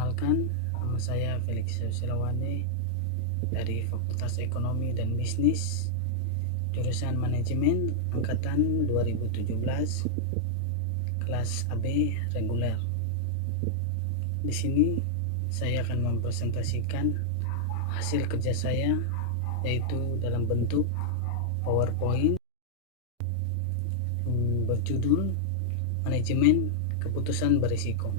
Perkenalkan, nama saya Felix Susirawane dari Fakultas Ekonomi dan Bisnis, jurusan Manajemen angkatan 2017, kelas AB reguler. Di sini saya akan mempresentasikan hasil kerja saya, yaitu dalam bentuk PowerPoint berjudul Manajemen Keputusan Berisiko,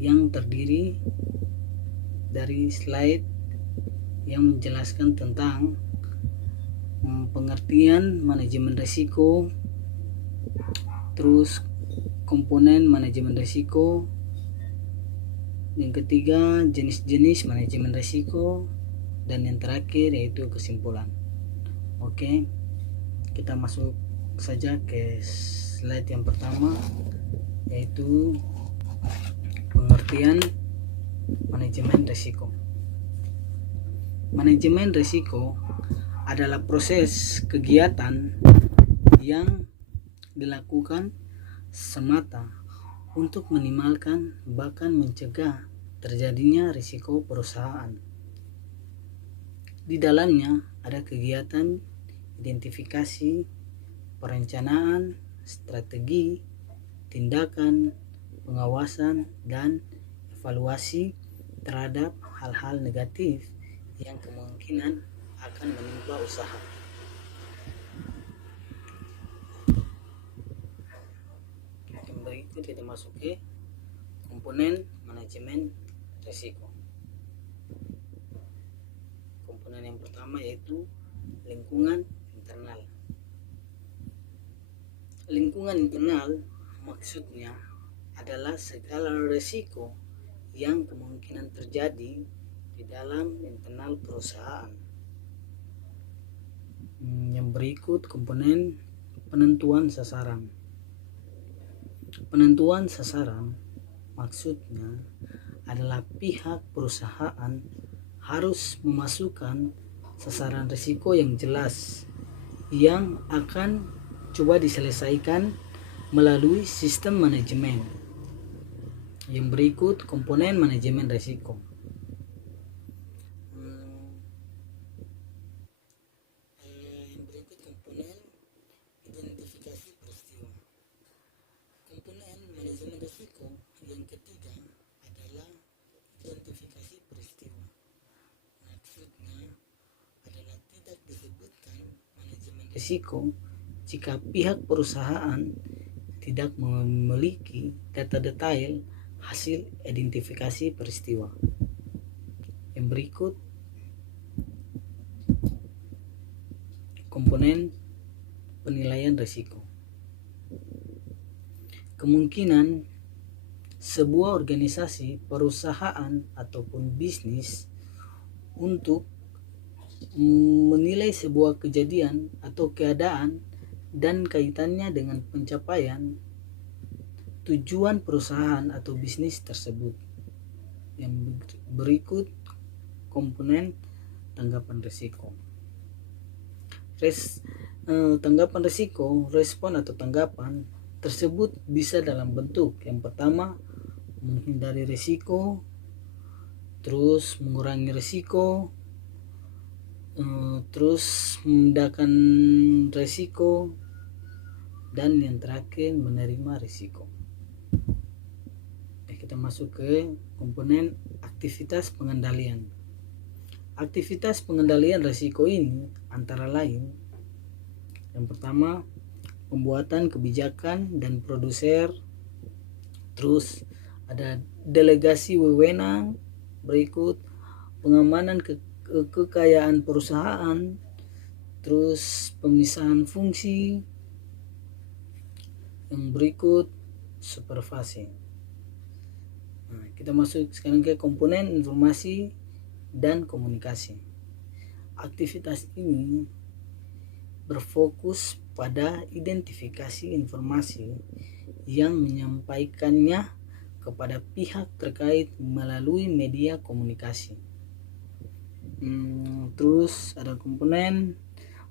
yang terdiri dari slide yang menjelaskan tentang pengertian manajemen risiko, terus komponen manajemen risiko, yang ketiga jenis-jenis manajemen risiko, dan yang terakhir yaitu kesimpulan. Oke, kita masuk saja ke slide yang pertama, yaitu pengertian manajemen risiko. Manajemen risiko adalah proses kegiatan yang dilakukan semata untuk minimalkan bahkan mencegah terjadinya risiko perusahaan. Di dalamnya ada kegiatan identifikasi, perencanaan, strategi, tindakan, pengawasan, dan evaluasi terhadap hal-hal negatif yang kemungkinan akan menimpa usaha. Yang berikut kita masuk ke komponen manajemen risiko. Komponen yang pertama yaitu lingkungan internal. Lingkungan internal maksudnya adalah segala risiko yang kemungkinan terjadi di dalam internal perusahaan. Yang berikut komponen penentuan sasaran. Penentuan sasaran maksudnya adalah pihak perusahaan harus memasukkan sasaran risiko yang jelas yang akan coba diselesaikan melalui sistem manajemen. Yang berikut komponen manajemen risiko. Yang berikut komponen identifikasi peristiwa. Komponen manajemen risiko yang ketiga adalah identifikasi peristiwa. Maksudnya adalah tidak disebutkan manajemen risiko jika pihak perusahaan tidak memiliki data detail hasil identifikasi peristiwa. Yang berikut komponen penilaian risiko. Kemungkinan sebuah organisasi, perusahaan, ataupun bisnis untuk menilai sebuah kejadian atau keadaan dan kaitannya dengan pencapaian tujuan perusahaan atau bisnis tersebut. Yang berikut komponen tanggapan risiko. Tanggapan risiko, respon atau tanggapan tersebut bisa dalam bentuk yang pertama menghindari risiko, terus mengurangi risiko, terus memindahkan risiko, dan yang terakhir menerima risiko. Kita masuk ke komponen aktivitas pengendalian. Aktivitas pengendalian risiko ini antara lain yang pertama pembuatan kebijakan dan produser, terus ada delegasi wewenang, berikut pengamanan kekayaan perusahaan, terus pemisahan fungsi, yang berikut supervisi. Kita masuk sekarang ke komponen informasi dan komunikasi. Aktivitas ini berfokus pada identifikasi informasi yang menyampaikannya kepada pihak terkait melalui media komunikasi. Terus ada komponen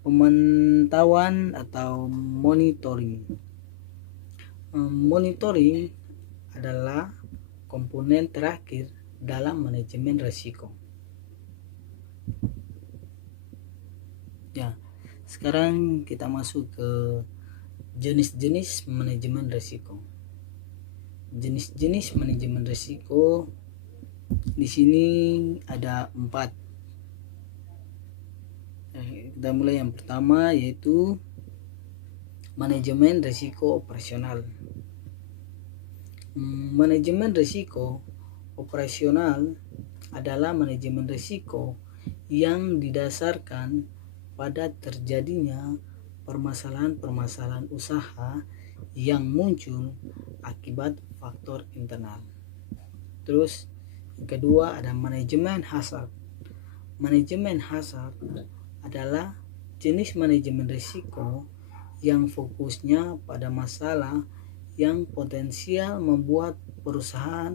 pemantauan atau monitoring. Monitoring adalah komponen terakhir dalam manajemen risiko. Ya, sekarang kita masuk ke jenis-jenis manajemen risiko. Jenis-jenis manajemen risiko di sini ada 4. Kita mulai yang pertama, yaitu manajemen risiko operasional. Manajemen risiko operasional adalah manajemen risiko yang didasarkan pada terjadinya permasalahan-permasalahan usaha yang muncul akibat faktor internal. Terus yang kedua ada manajemen hazard. Manajemen hazard adalah jenis manajemen risiko yang fokusnya pada masalah yang potensial membuat perusahaan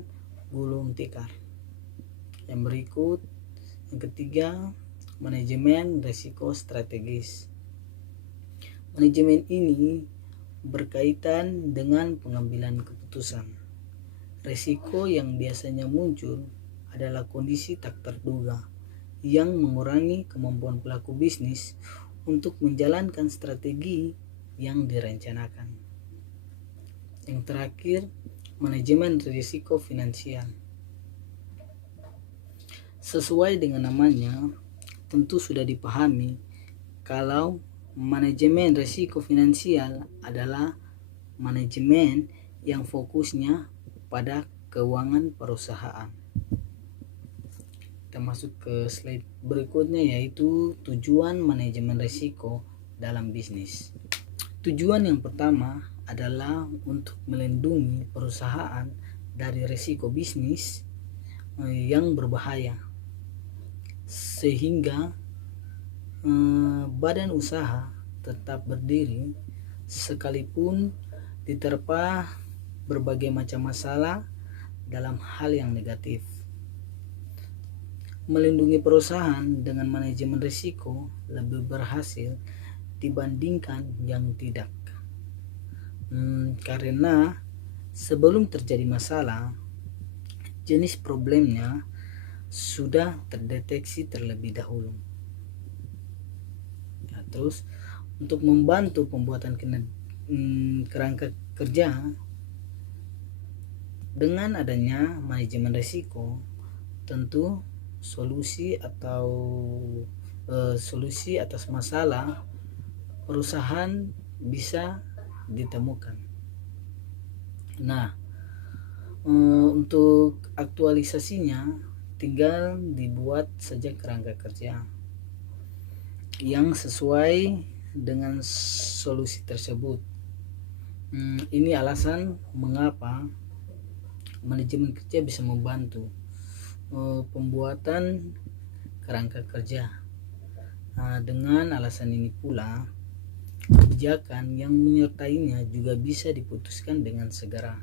gulung tikar. Yang berikut, yang ketiga, manajemen risiko strategis. Manajemen ini berkaitan dengan pengambilan keputusan. Risiko yang biasanya muncul adalah kondisi tak terduga yang mengurangi kemampuan pelaku bisnis untuk menjalankan strategi yang direncanakan. Yang terakhir, manajemen risiko finansial. Sesuai dengan namanya, tentu sudah dipahami kalau manajemen risiko finansial adalah manajemen yang fokusnya pada keuangan perusahaan. Kita masuk ke slide berikutnya, yaitu tujuan manajemen risiko dalam bisnis. Tujuan yang pertama adalah untuk melindungi perusahaan dari risiko bisnis yang berbahaya, sehingga badan usaha tetap berdiri sekalipun diterpa berbagai macam masalah dalam hal yang negatif. Melindungi perusahaan dengan manajemen risiko lebih berhasil dibandingkan yang tidak. Karena sebelum terjadi masalah, jenis problemnya sudah terdeteksi terlebih dahulu. Ya, terus untuk membantu pembuatan kerangka kerja dengan adanya manajemen risiko, tentu solusi atas masalah perusahaan bisa ditemukan. Nah, untuk aktualisasinya tinggal dibuat saja kerangka kerja yang sesuai dengan solusi tersebut. Ini alasan mengapa manajemen kerja bisa membantu pembuatan kerangka kerja. Dengan alasan ini pula, kebijakan yang menyertainya juga bisa diputuskan dengan segera.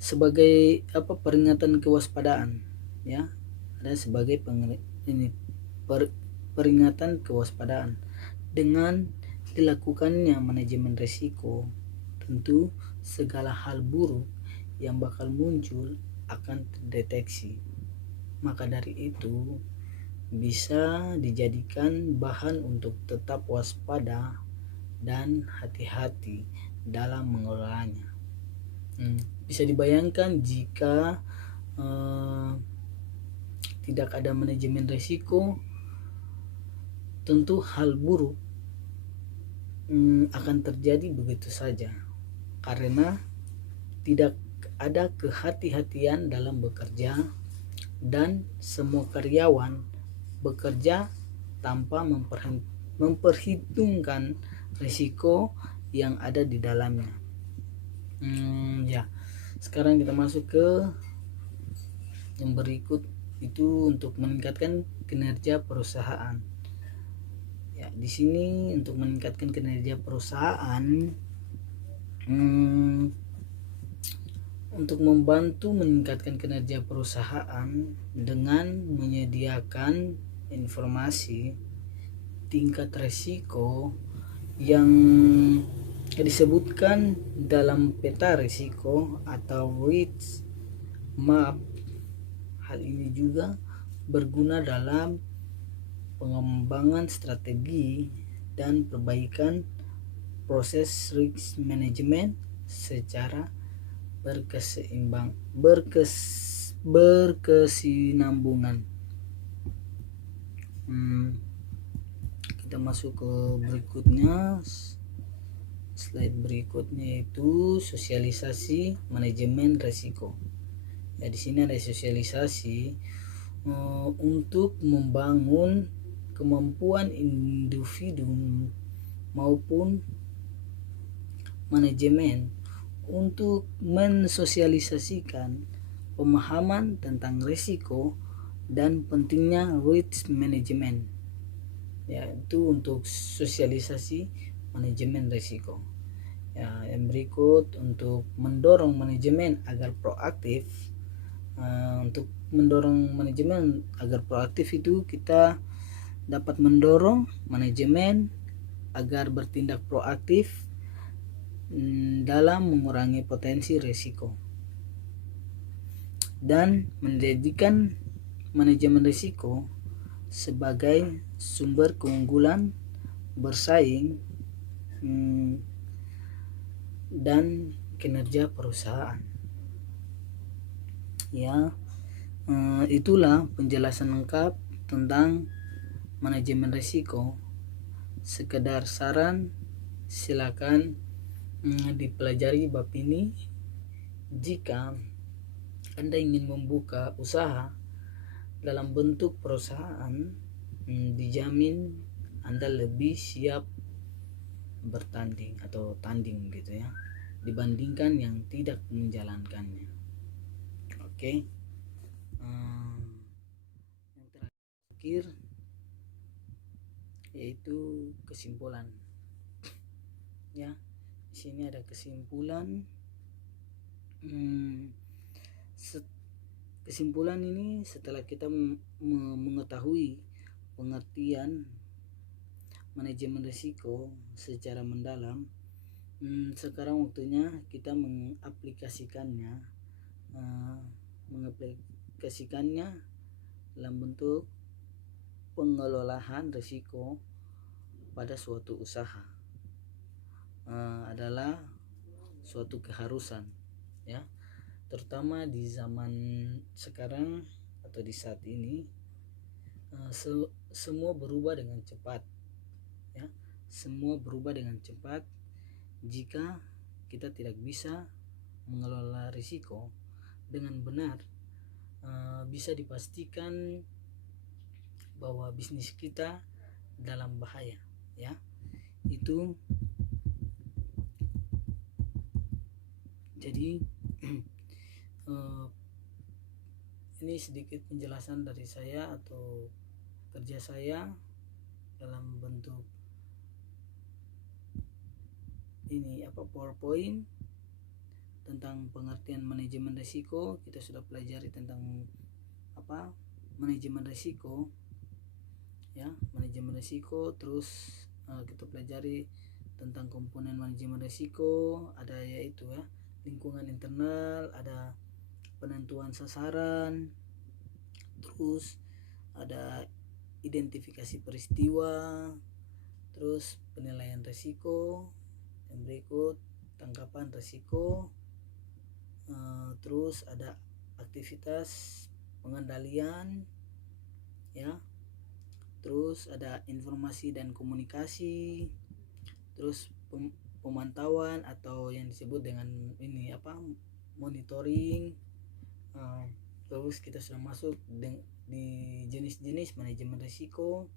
Sebagai peringatan kewaspadaan, ya, ada sebagai peringatan kewaspadaan. Dengan dilakukannya manajemen risiko, tentu segala hal buruk yang bakal muncul akan terdeteksi. Maka dari itu bisa dijadikan bahan untuk tetap waspada dan hati-hati dalam mengelolanya. Bisa dibayangkan jika tidak ada manajemen risiko, tentu hal buruk akan terjadi begitu saja, karena tidak ada kehati-hatian dalam bekerja dan semua karyawan bekerja tanpa memperhitungkan risiko yang ada di dalamnya. Ya, sekarang kita masuk ke yang berikut, itu untuk meningkatkan kinerja perusahaan. Ya, di sini untuk meningkatkan kinerja perusahaan, untuk membantu meningkatkan kinerja perusahaan dengan menyediakan informasi tingkat risiko yang disebutkan dalam peta risiko atau risk map. Hal ini juga berguna dalam pengembangan strategi dan perbaikan proses risk management secara berkesinambungan. Kita masuk ke berikutnya. Slide berikutnya itu sosialisasi manajemen risiko. Ya, di sini ada sosialisasi untuk membangun kemampuan individu maupun manajemen untuk mensosialisasikan pemahaman tentang risiko dan pentingnya risk management. Ya, itu untuk sosialisasi manajemen risiko. Ya, yang berikut untuk mendorong manajemen agar proaktif. Untuk mendorong manajemen agar proaktif itu kita dapat mendorong manajemen agar bertindak proaktif dalam mengurangi potensi risiko dan menjadikan manajemen risiko sebagai sumber keunggulan bersaing dan kinerja perusahaan. Ya, itulah penjelasan lengkap tentang manajemen risiko. Sekedar saran, silakan dipelajari bab ini. Jika Anda ingin membuka usaha dalam bentuk perusahaan, dijamin Anda lebih siap bertanding atau tanding gitu ya, dibandingkan yang tidak menjalankannya. Oke. Yang terakhir yaitu kesimpulan. Ya, di sini ada kesimpulan. Kesimpulan ini setelah kita mengetahui pengertian manajemen risiko secara mendalam, sekarang waktunya kita mengaplikasikannya dalam bentuk pengelolaan risiko pada suatu usaha. Adalah suatu keharusan, ya, terutama di zaman sekarang atau di saat ini. Semua berubah dengan cepat, ya, semua berubah dengan cepat. Jika kita tidak bisa mengelola risiko dengan benar, bisa dipastikan bahwa bisnis kita dalam bahaya, ya. Itu jadi ini sedikit penjelasan dari saya atau kerja saya dalam bentuk ini PowerPoint tentang pengertian manajemen risiko. Kita sudah pelajari tentang manajemen risiko, ya, manajemen risiko. Terus kita pelajari tentang komponen manajemen risiko, ada yaitu ya lingkungan internal, ada penentuan sasaran, terus ada identifikasi peristiwa, terus penilaian risiko, yang berikut tangkapan risiko, terus ada aktivitas pengendalian, ya, terus ada informasi dan komunikasi, terus pemantauan atau yang disebut dengan ini monitoring. Terus kita sudah masuk di jenis-jenis manajemen risiko.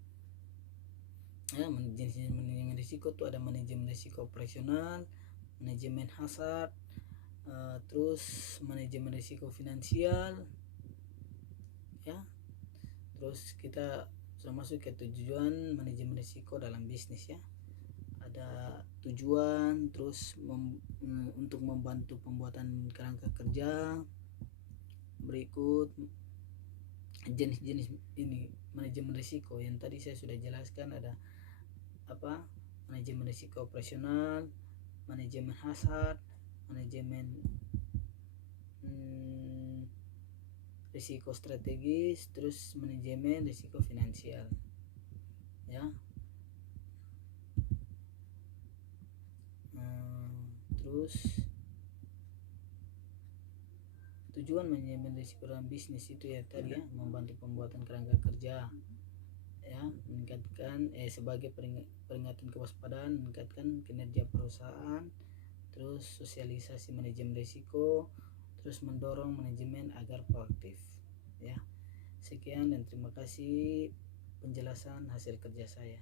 Ya, jenis manajemen risiko itu ada manajemen risiko operasional, manajemen hazard, terus manajemen risiko finansial, ya. Terus kita sudah masuk ke tujuan manajemen risiko dalam bisnis, ya. Ada tujuan, terus untuk membantu pembuatan kerangka kerja. Berikut jenis-jenis ini manajemen risiko yang tadi saya sudah jelaskan. Ada manajemen risiko operasional, manajemen hazard, manajemen risiko strategis, terus manajemen risiko finansial ya. Terus tujuan manajemen risiko dalam bisnis itu ya tadi ya, membantu pembuatan kerangka kerja ya, meningkatkan sebagai peringatan kewaspadaan, meningkatkan kinerja perusahaan, terus sosialisasi manajemen risiko, terus mendorong manajemen agar proaktif ya. Sekian dan terima kasih penjelasan hasil kerja saya.